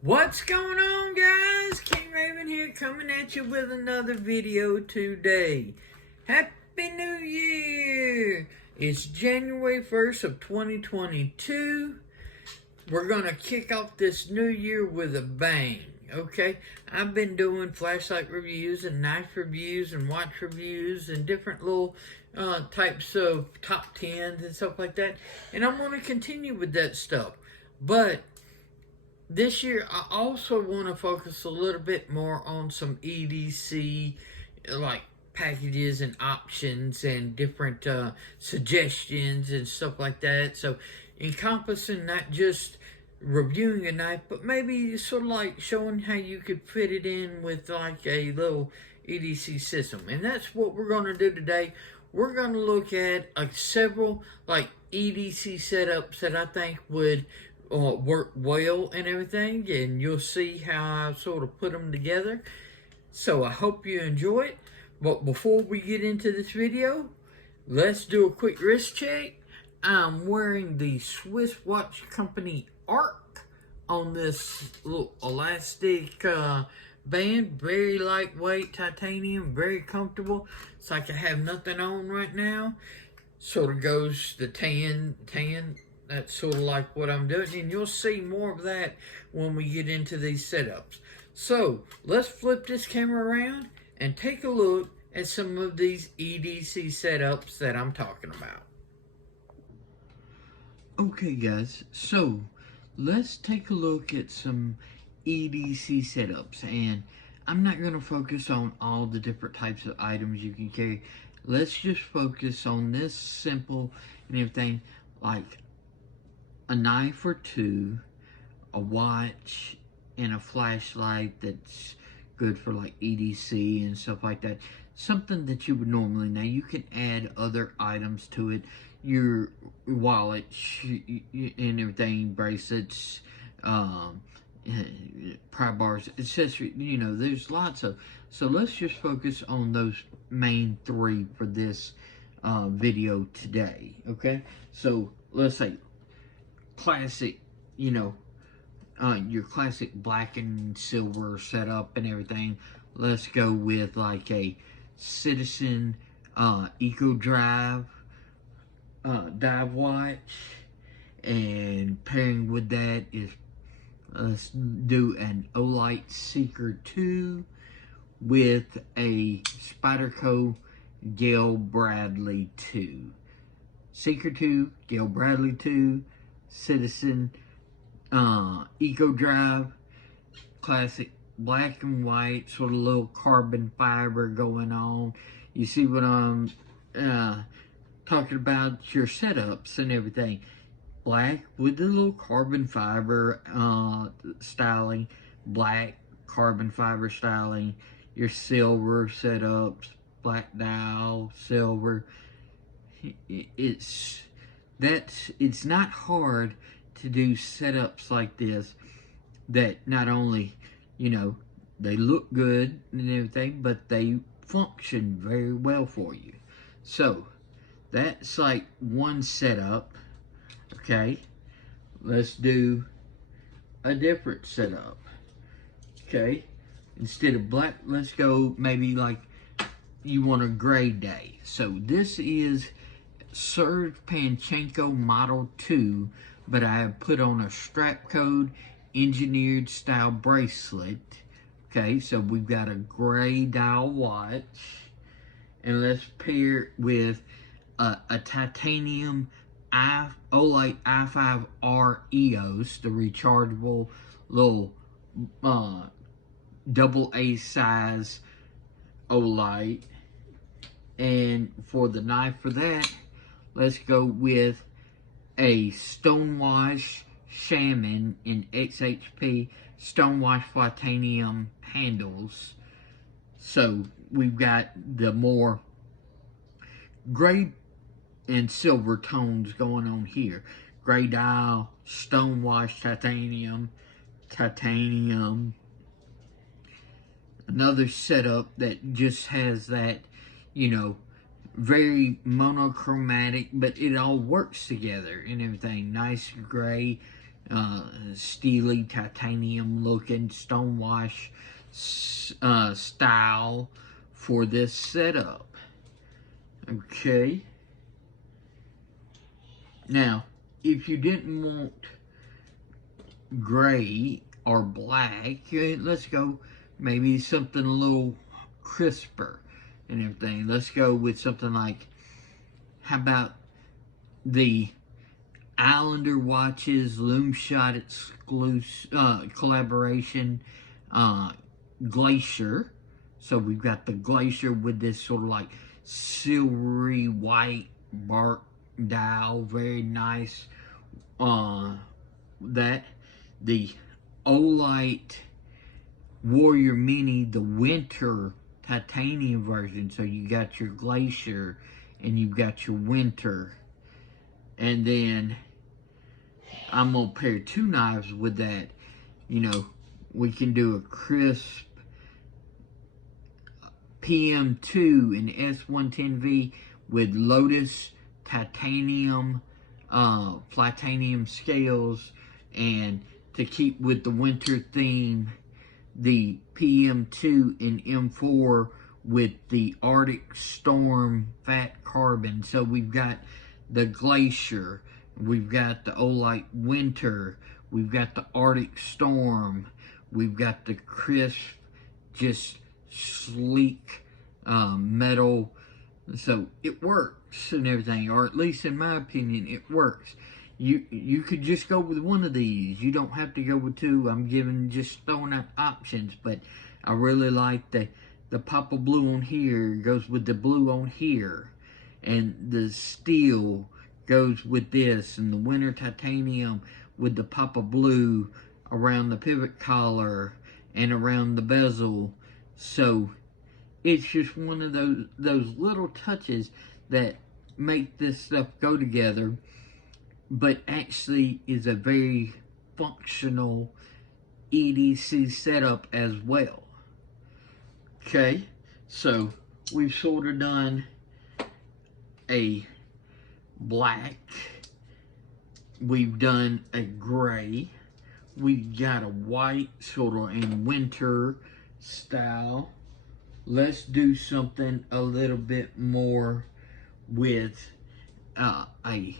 What's going on, guys? King Raven here, coming at you with another video today. Happy New Year! It's January 1st of 2022. We're gonna kick off this new year with a bang, okay? I've been doing flashlight reviews and knife reviews and watch reviews and different little types of top 10s and stuff like that. And I'm gonna continue with that stuff. But this year, I also want to focus a little bit more on some EDC, like packages and options and different suggestions and stuff like that. So, encompassing not just reviewing a knife, but maybe sort of like showing how you could fit it in with like a little EDC system. And that's what we're going to do today. We're going to look at several like EDC setups that I think would work well and everything, and you'll see how I sort of put them together. So I hope you enjoy it. But before we get into this video, let's do a quick wrist check. I'm wearing the Swiss watch company Arc on this little elastic band, very lightweight titanium, very comfortable. It's like I have nothing on right now. Sort of goes the tan. That's sort of like what I'm doing, and you'll see more of that when we get into these setups. So, let's flip this camera around and take a look at some of these EDC setups that I'm talking about. Okay guys, so let's take a look at some EDC setups, and I'm not going to focus on all the different types of items you can carry. Let's just focus on this simple and everything, like a knife or two, a watch, and a flashlight that's good for like EDC and stuff like that. Something that you would normally, now you can add other items to it, your wallet and everything, bracelets, pry bars, accessory, you know, there's lots of, so let's just focus on those main three for this video today, okay? So let's say classic, you know, your classic black and silver setup and everything. Let's go with like a Citizen Eco Drive dive watch, and pairing with that is, let's do an Olight Seeker 2 with a Spyderco Gail Bradley 2. Seeker 2, Gail Bradley 2, Citizen Eco Drive, classic black and white, sort of little carbon fiber going on. You see what I'm talking about, your setups and everything. Black with the little carbon fiber styling, black carbon fiber styling, your silver setups, black dial, silver. It's not hard to do setups like this that not only, you know, they look good and everything, but they function very well for you. So that's like one setup. Okay, let's do a different setup. Okay, instead of black, let's go maybe like you want a gray day. So this is Serge Panchenko Model 2, but I have put on a strap code engineered style bracelet. Okay, so we've got a gray dial watch, and let's pair it with a titanium Olight i5R EOS, the rechargeable little double A size Olight. And for the knife for that, let's go with a Stonewash Shaman in XHP Stonewash titanium handles. So we've got the more gray and silver tones going on here. Gray dial, Stonewash titanium. Another setup that just has that, you know, very monochromatic, but it all works together and everything. Nice gray steely titanium looking stonewash style for this setup. Okay. Now, if you didn't want gray or black, let's go maybe something a little crisper and everything. Let's go with something like, how about the Islander Watches Loom Shot exclusive collaboration Glacier. So we've got the Glacier with this sort of like silvery white bark dial, very nice. That the Olight Warrior Mini, the winter titanium version. So you got your Glacier and you've got your winter. And then I'm going to pair two knives with that. You know, we can do a crisp PM2 in S110V with Lotus titanium, platanium scales. And to keep with the winter theme, the PM2 in M4 with the Arctic Storm fat carbon. So we've got the Glacier, we've got the Olight Winter, we've got the Arctic Storm, we've got the crisp, just sleek metal. So it works and everything, or at least in my opinion, it works. You could just go with one of these. You don't have to go with two. I'm just throwing out options, but I really like the Papa Blue on here goes with the blue on here, and the steel goes with this, and the winter titanium with the Papa Blue around the pivot collar and around the bezel. So it's just one of those little touches that make this stuff go together, but actually is a very functional EDC setup as well. Okay, so we've sort of done a black, we've done a gray, we've got a white sort of in winter style. Let's do something a little bit more with a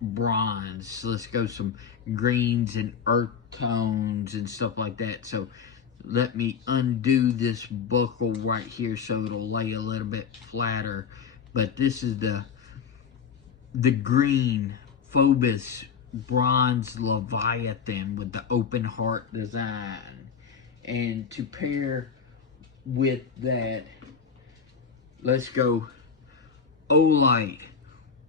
bronze. Let's go some greens and earth tones and stuff like that. So let me undo this buckle right here so it'll lay a little bit flatter. But this is the green Phobos bronze Leviathan with the open heart design. And to pair with that, let's go Olight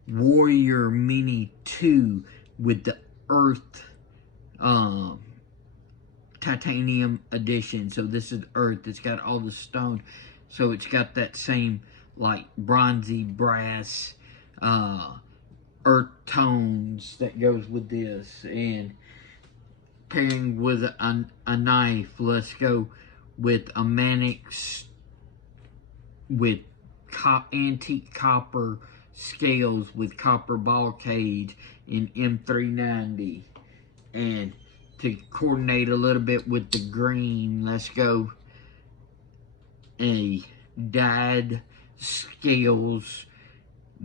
Warrior Mini 2 with the Earth titanium edition. So this is Earth. It's got all the stone. So it's got that same like bronzy brass earth tones that goes with this. And pairing with a knife, let's go with a Manix with antique copper scales with copper ball cage in M390. And to coordinate a little bit with the green, let's go a dyed scales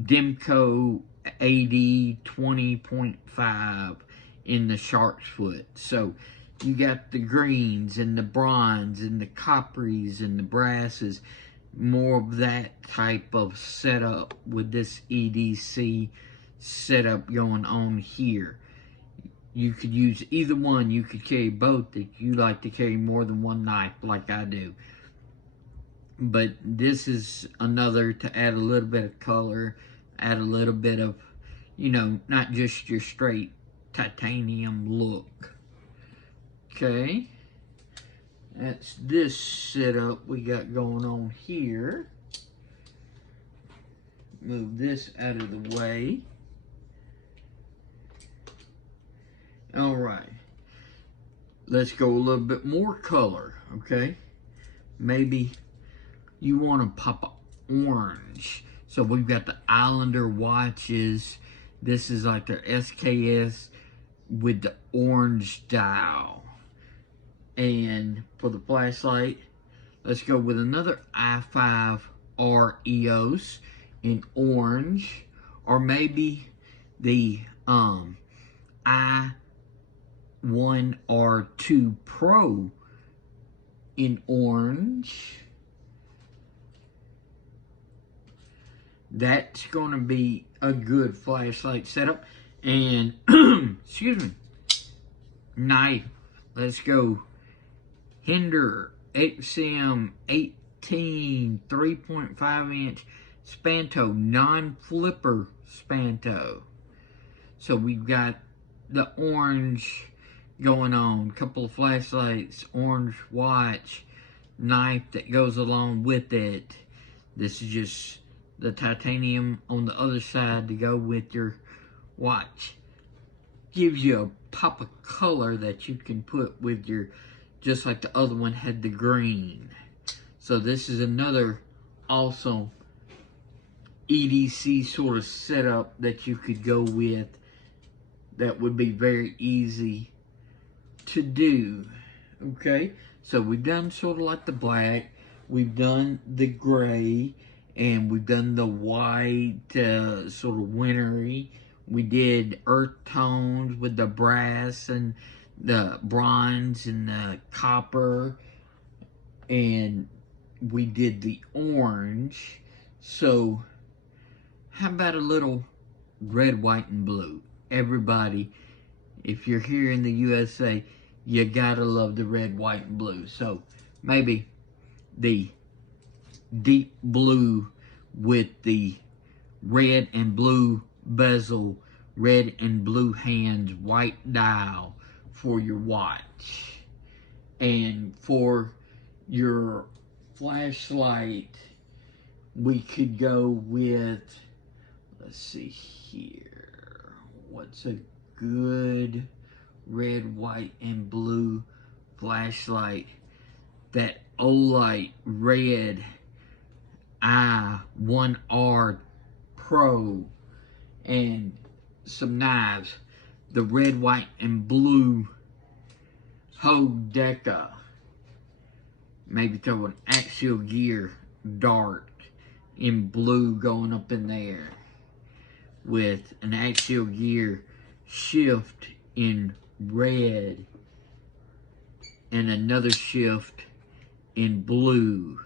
Demco AD 20.5 in the shark's foot. So you got the greens and the bronze and the copperies and the brasses, more of that type of setup with this EDC setup going on here. You could use either one. You could carry both if you like to carry more than one knife like I do. But this is another to add a little bit of color, add a little bit of, you know, not just your straight titanium look. Okay, that's this setup we got going on here. Move this out of the way. All right, let's go a little bit more color, okay? Maybe you want to pop orange. So we've got the Islander watches. This is like their SKS with the orange dial. And for the flashlight, let's go with another i5R EOS in orange, or maybe the i1R2 Pro in orange. That's going to be a good flashlight setup. And, excuse me, knife. Let's go Hinder XM 18 3.5 inch Spanto, non-flipper Spanto. So we've got the orange going on, couple of flashlights, orange watch, knife that goes along with it. This is just the titanium on the other side to go with your watch. Gives you a pop of color that you can put with your, just like the other one had the green. So this is another awesome EDC sort of setup that you could go with that would be very easy to do. Okay, so we've done sort of like the black, we've done the gray, and we've done the white, sort of wintry. We did earth tones with the brass and the bronze and the copper, and we did the orange. So how about a little red, white, and blue? Everybody, if you're here in the USA, you gotta love the red, white, and blue. So maybe the deep blue with the red and blue bezel, red and blue hands, white dial for your watch. And for your flashlight, we could go with, let's see here, what's a good red, white, and blue flashlight? That Olight red i1R Pro, and some knives, the red, white, and blue Hodeca. Maybe throw an axial gear dart in blue going up in there with an axial gear shift in red and another shift in blue.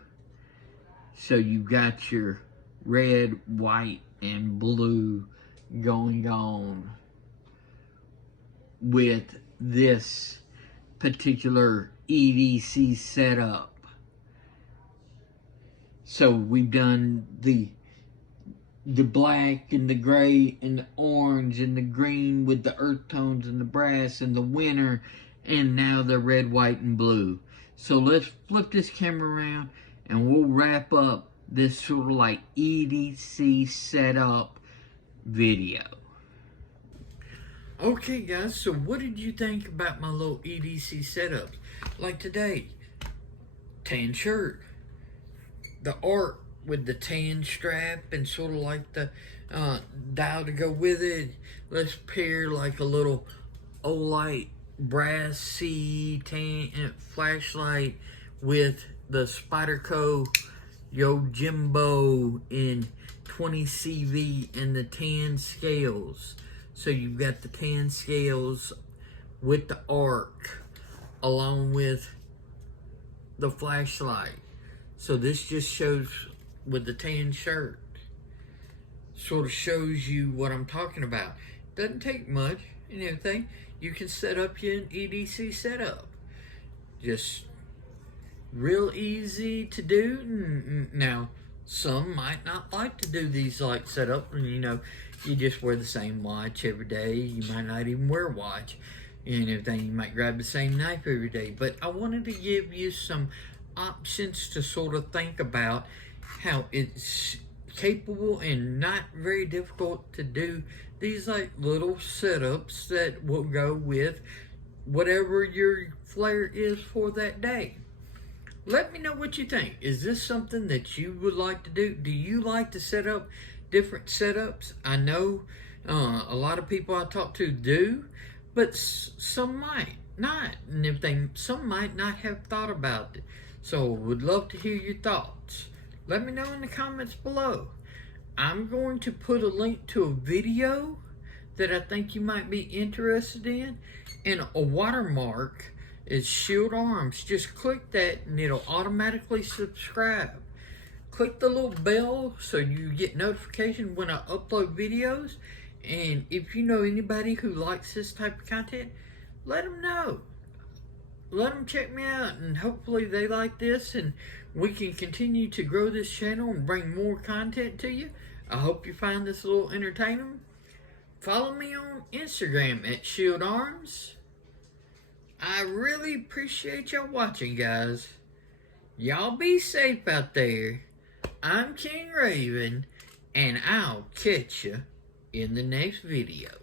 So you got your red, white, and blue going on with this particular EDC setup. So we've done the black and the gray and the orange and the green with the earth tones and the brass and the winter, and now the red, white, and blue. So let's flip this camera around and we'll wrap up this sort of like EDC setup video. Okay guys, so what did you think about my little EDC setups? Like today, tan shirt, the art with the tan strap and sort of like the dial to go with it. Let's pair like a little Olight brassy tan flashlight with the Spyderco Yojimbo in 20 CV and the tan scales. So you've got the tan scales with the arc along with the flashlight. So this just shows with the tan shirt, sort of shows you what I'm talking about. Doesn't take much and everything. You can set up your EDC setup. Just real easy to do. Now, some might not like to do these like setup, and you know, you just wear the same watch every day. You might not even wear a watch and everything. You might grab the same knife every day. But I wanted to give you some options to sort of think about how it's capable and not very difficult to do these like little setups that will go with whatever your flare is for that day. Let me know what you think. Is this something that you would like to do? Do you like to set up different setups? I know a lot of people I talk to do, but some might not, and some might not have thought about it. So would love to hear your thoughts. Let me know in the comments below. I'm going to put a link to a video that I think you might be interested in, and a watermark is Shield Arms. Just click that and it'll automatically subscribe. Click the little bell so you get notification when I upload videos. And if you know anybody who likes this type of content, let them know. Let them check me out, and hopefully they like this, and we can continue to grow this channel and bring more content to you. I hope you find this a little entertaining. Follow me on Instagram at Shield Arms. I really appreciate y'all watching, guys. Y'all be safe out there. I'm King Raven, and I'll catch you in the next video.